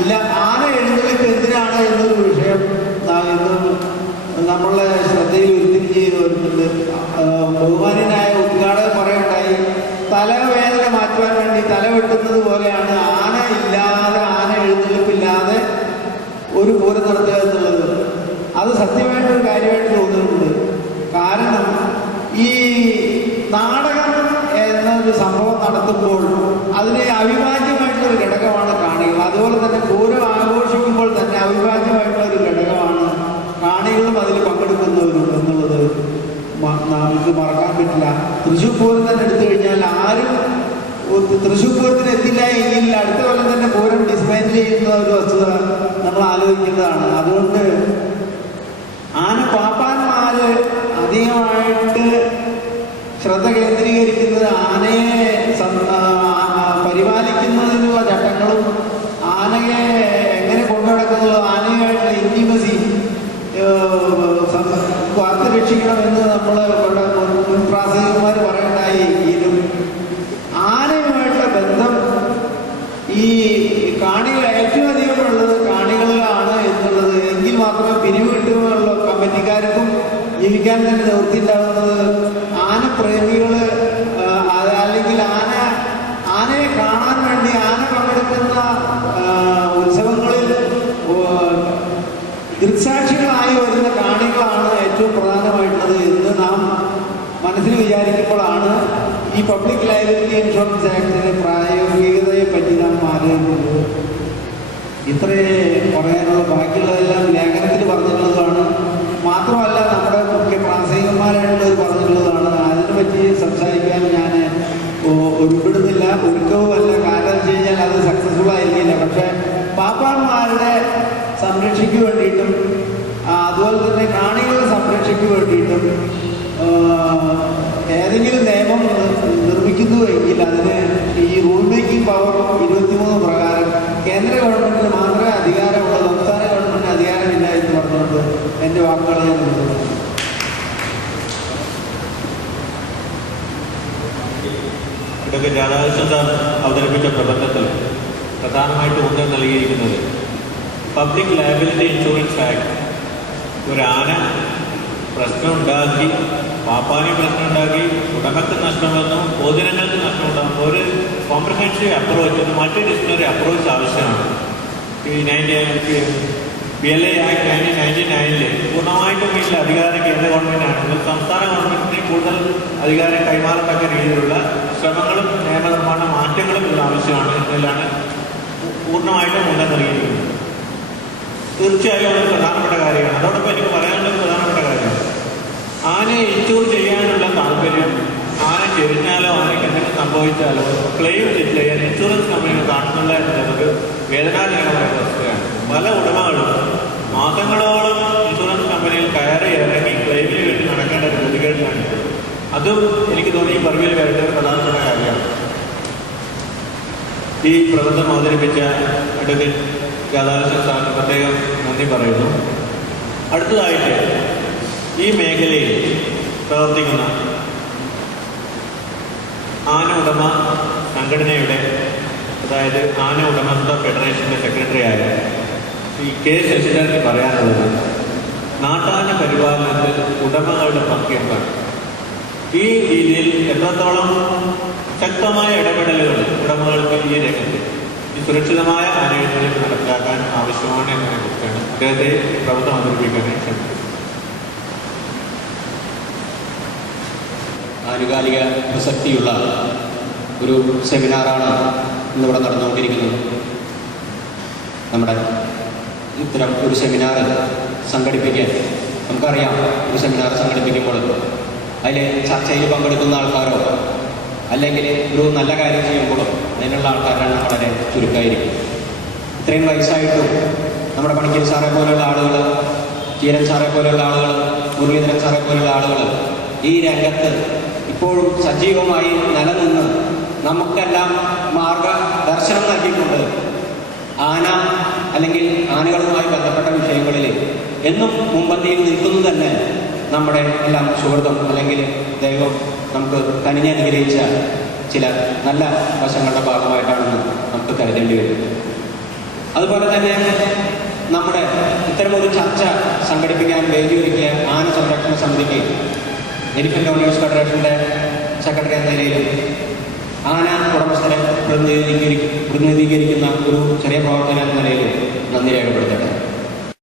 ഇല്ല. ആന എഴുന്നള്ളിപ്പ് എന്തിനാണ് എന്നൊരു വിഷയം നമ്മളെ ശ്രദ്ധയിൽ ഉരുത്തിരിഞ്ഞ് വരുന്നുണ്ട്. ബഹുമാന്യനായ ഉദ്ഘാടകൻ പറയുണ്ടായി, തലവേദന മാറ്റുവാൻ വേണ്ടി തല വെട്ടുന്നത് പോലെയാണ് ആന ഇല്ലാതെ, ആന എഴുന്നള്ളിപ്പില്ലാതെ ഒരു പൂരം നടത്തുക എന്നുള്ളത്. അത് സത്യമായിട്ടൊരു കാര്യമായിട്ട് തോന്നുന്നുണ്ട്. കാരണം ഈ നാടകം എന്നൊരു സംഭവം നടത്തുമ്പോൾ അതിന് അവിഭാജ്യമായിട്ടുള്ളൊരു ഘടകമാണ് കാണികൾ. അതുപോലെ തന്നെ പൂരം ആഘോഷിക്കുമ്പോൾ തന്നെ അവിഭാജ്യമായിട്ടുള്ളൊരു ഘടകമാണ് കാണികളും അതിൽ പങ്കെടുക്കുന്നവരും എന്നുള്ളത് നമുക്ക് മറക്കാൻ പറ്റില്ല. തൃശ്ശൂർ പൂരം തന്നെ എടുത്തു കഴിഞ്ഞാൽ ആരും തൃശ്ശൂർ പൂരത്തിന് എത്തില്ല എങ്കിൽ അടുത്ത കൊല്ലം തന്നെ പൂരം ഡിസ്മാൻഡിൽ ചെയ്യുന്ന ഒരു വസ്തുത നമ്മൾ ആലോചിക്കേണ്ടതാണ്. അതുകൊണ്ട് പാപ്പാന്മാര് അധികമായിട്ട് ശ്രദ്ധ കേന്ദ്രീകരിക്കുന്നത് ആനയെ പരിപാലിക്കുന്നതിനുള്ള ചട്ടങ്ങളും ആനയെ എങ്ങനെ കൊണ്ടുനടക്കുന്നത്, ആനയായിട്ടുള്ള ഇന്റിമസി കാത്തു രക്ഷിക്കണമെന്ന് നമ്മൾ ഇവിടെ മുൻ പ്രാസംഗികന്മാർ പറയണ്ടായി. എങ്കിലും ആനയുമായിട്ടുള്ള ബന്ധം ഈ കാണികൾ ഏറ്റവും അധികം ഉള്ളത് കാണികളിലാണ് എന്നുള്ളത്. എങ്കിൽ മാത്രമേ പിരിവ് കിട്ടുകയുള്ളൂ. കമ്മിറ്റിക്കാർക്കും ജീവിക്കാൻ തന്നെ നിവൃത്തി ഉണ്ടാകുന്നത്. ആനപ്രേമികൾ അല്ലെങ്കിൽ ആനയെ കാണാൻ വേണ്ടി ആന പങ്കെടുക്കുന്ന ഉത്സവങ്ങളിൽ ദൃക്സാക്ഷികളായി വരുന്ന കാണികളാണ് ഏറ്റവും പ്രധാനമായിട്ടുള്ളത് എന്ന് നാം മനസ്സിൽ വിചാരിക്കുമ്പോഴാണ് ഈ പബ്ലിക് ലയബിലിറ്റി ഇൻഷുറൻസ് ആക്ടിന്റെ പ്രായോഗികതയെ പറ്റി നാം ആലോചിക്കുന്നത്. ഇത്രയേ പറയാനുള്ള, ബാക്കിയുള്ളതെല്ലാം ലേഖനത്തിൽ പറഞ്ഞിട്ടുള്ളതാണ്. മാത്രമല്ല നമ്മുടെ മുഖ്യ പ്രാസംഗികന്മാരായിട്ടുള്ളവർ പറഞ്ഞിട്ടുള്ളതാണ്. അതിനെ പറ്റി സംസാരിക്കാൻ ഞാൻ ഒരുപ്പെടുന്നില്ല, ഒരുക്കവുമല്ല. കാരണം വെച്ച് കഴിഞ്ഞാൽ അത് സക്സസ്ഫുൾ ആയിരിക്കില്ല. പക്ഷെ പാപ്പാന്മാരുടെ സംരക്ഷയ്ക്ക് വേണ്ടിയിട്ടും അതുപോലെ തന്നെ കാണികളുടെ സംരക്ഷയ്ക്ക് വേണ്ടിയിട്ടും ഏതെങ്കിലും നിയമം നിർമ്മിക്കുന്നുവെങ്കിൽ അതിന് ഈ റൂൾ മേക്കിംഗ് പവർ 23 പ്രകാരം കേന്ദ്ര ഗവൺമെന്റിന് മാത്രമേ അധികാരമുള്ളൂ, സംസ്ഥാന ഗവൺമെന്റിന് അധികാരമില്ല എന്ന് പറഞ്ഞുകൊണ്ട് എൻ്റെ വാക്കുകളെ ഞാൻ നിർത്തുന്നു. ഇതൊക്കെ രാധാകൃഷ്ണൻ അവതരിപ്പിച്ച പ്രബന്ധത്തിൽ പ്രധാനമായിട്ട് ഊന്നൽ നൽകിയിരിക്കുന്നത് പബ്ലിക് ലയബിലിറ്റി ഇൻഷുറൻസ് ആക്ട്. ഒരു ആന പ്രശ്നമുണ്ടാക്കി, പാപ്പാനി പ്രശ്നമുണ്ടാക്കി, ഉടമക്ക് നഷ്ടം വന്നു, പൊതുജനങ്ങൾക്ക് നഷ്ടമുണ്ടാകും. ഒരു കോംപ്രഹെൻസീവ് അപ്രോച്ച്, ഒരു മൾട്ടി ഡിസിപ്ലിനറി അപ്രോച്ച് ആവശ്യമാണ്. ഈ PLA ആക്ട് 1999 പൂർണ്ണമായിട്ടും ഇതിൽ അധികാരം കേന്ദ്ര ഗവൺമെൻറ്റാണെങ്കിൽ സംസ്ഥാന ഗവൺമെൻറ്റിന് കൂടുതൽ അധികാരം കൈമാറത്തക്ക രീതിയിലുള്ള ശ്രമങ്ങളും നിയമനിർമ്മാണ മാറ്റങ്ങളും ഇതിൽ ആവശ്യമാണ് എന്നതിലാണ് പൂർണ്ണമായിട്ടും ഊന്നൽ നൽകിയിരിക്കുന്നത്. തീർച്ചയായും അത് പ്രധാനപ്പെട്ട കാര്യമാണ്. അതോടൊപ്പം എനിക്ക് പറയാനുള്ള പ്രധാനപ്പെട്ട കാര്യമാണ്, ആനയെ ഇൻഷൂർ ചെയ്യാനുള്ള താല്പര്യം, ആന ചെരിഞ്ഞാലോ ആനയ്ക്ക് എന്തെങ്കിലും സംഭവിച്ചാലോ ക്ലെയിം ചെയ്യാൻ ഇൻഷുറൻസ് കമ്പനികൾ കാണുന്നില്ല എന്നുള്ളത് വേദനാജനകമായ വസ്തുതയാണ്. പല ഉടമകളും മാസങ്ങളോളം ഇൻഷുറൻസ് കമ്പനിയിൽ കയറി ഇറങ്ങി ക്ലെയിമിന് വേണ്ടി നടക്കേണ്ട ഒരു ഗതികേടിലാണ്. അതും എനിക്ക് തോന്നി ഈ പറവിൽ വരുന്ന ഒരു പ്രധാനപ്പെട്ട കാര്യമാണ്. ഈ പ്രബന്ധം അവതരിപ്പിച്ച അഡ്വക്കേറ്റ് രാധാകൃഷ്ണൻ സാറിന് പ്രത്യേകം നന്ദി പറയുന്നു. അടുത്തതായിട്ട് ഈ മേഖലയിൽ പ്രവർത്തിക്കുന്ന ആന ഉടമ സംഘടനയുടെ, അതായത് ആന ഉടമസ്ഥ ഫെഡറേഷൻ്റെ സെക്രട്ടറിയായ ഈ കെ ശശിധരന് പറയാനുള്ളത്, നാട്ടാന പരിപാലനത്തിൽ ഉടമകളുടെ പങ്ക് എന്താണ്, ഈ രീതിയിൽ എത്രത്തോളം ശക്തമായ ഇടപെടലുകൾ ഉടമകൾക്ക് ഈ രംഗത്ത് ഈ സുരക്ഷിതമായ ആനയെഴുന്നേൽപ്പ് നടപ്പിലാക്കാൻ ആവശ്യമാണ് എന്നതിനെക്കുറിച്ചാണ് അദ്ദേഹത്തെ പ്രബന്ധം അവതരിപ്പിക്കാൻ ശ്രമിക്കുന്നത്. ആനുകാലിക പ്രസക്തിയുള്ള ഒരു സെമിനാറാണ് ഇന്നിവിടെ നടന്നുകൊണ്ടിരിക്കുന്നത്. നമ്മുടെ ഇത്തരം ഒരു സെമിനാർ സംഘടിപ്പിക്കാൻ, നമുക്കറിയാം, ഒരു സെമിനാർ സംഘടിപ്പിക്കുമ്പോൾ അതിൽ ചർച്ചയിൽ പങ്കെടുക്കുന്ന ആൾക്കാരോ അല്ലെങ്കിൽ ഒരു നല്ല കാര്യം ചെയ്യുമ്പോഴോ അതിനുള്ള ആൾക്കാരാണ് വളരെ ചുരുക്കമായിരിക്കും. ഇത്രയും വയസ്സായിട്ടും നമ്മുടെ പണിക്കൽ സാറെ പോലെയുള്ള ആളുകൾ, കീരൻ സാറെ പോലെയുള്ള ആളുകൾ, മുരളീധരൻ സാറെ പോലെയുള്ള ആളുകൾ ഈ രംഗത്ത് ഇപ്പോഴും സജീവമായി നിലനിന്ന് നമുക്കെല്ലാം മാർഗദർശനം നൽകിയിട്ടുണ്ട്. ആന അല്ലെങ്കിൽ ആനകളുമായി ബന്ധപ്പെട്ട വിഷയങ്ങളിൽ എന്നും മുൻപന്തിയിൽ നിൽക്കുന്നത് തന്നെ നമ്മുടെ എല്ലാം സുഹൃത്തും അല്ലെങ്കിൽ ദൈവം നമുക്ക് കനിഞ്ഞനുഗ്രഹിച്ച ചില നല്ല വശങ്ങളുടെ ഭാഗമായിട്ടാണെന്ന് നമുക്ക് കരുതേണ്ടി വരും. അതുപോലെ തന്നെ നമ്മുടെ ഇത്തരമൊരു ചർച്ച സംഘടിപ്പിക്കാൻ വേദിയൊരുക്കിയ ആന സംരക്ഷണ സമിതിക്ക് എലിഫന്റ് ഓണേഴ്സ് ഫെഡറേഷൻ്റെ സെക്രട്ടറി എന്ന നിലയിൽ ആന ഉടമസ്ഥരെ പ്രതിനിധീകരിക്കുന്ന ഒരു ചെറിയ പ്രവർത്തനം എന്ന നിലയിൽ നന്ദി രേഖപ്പെടുത്തട്ടെ.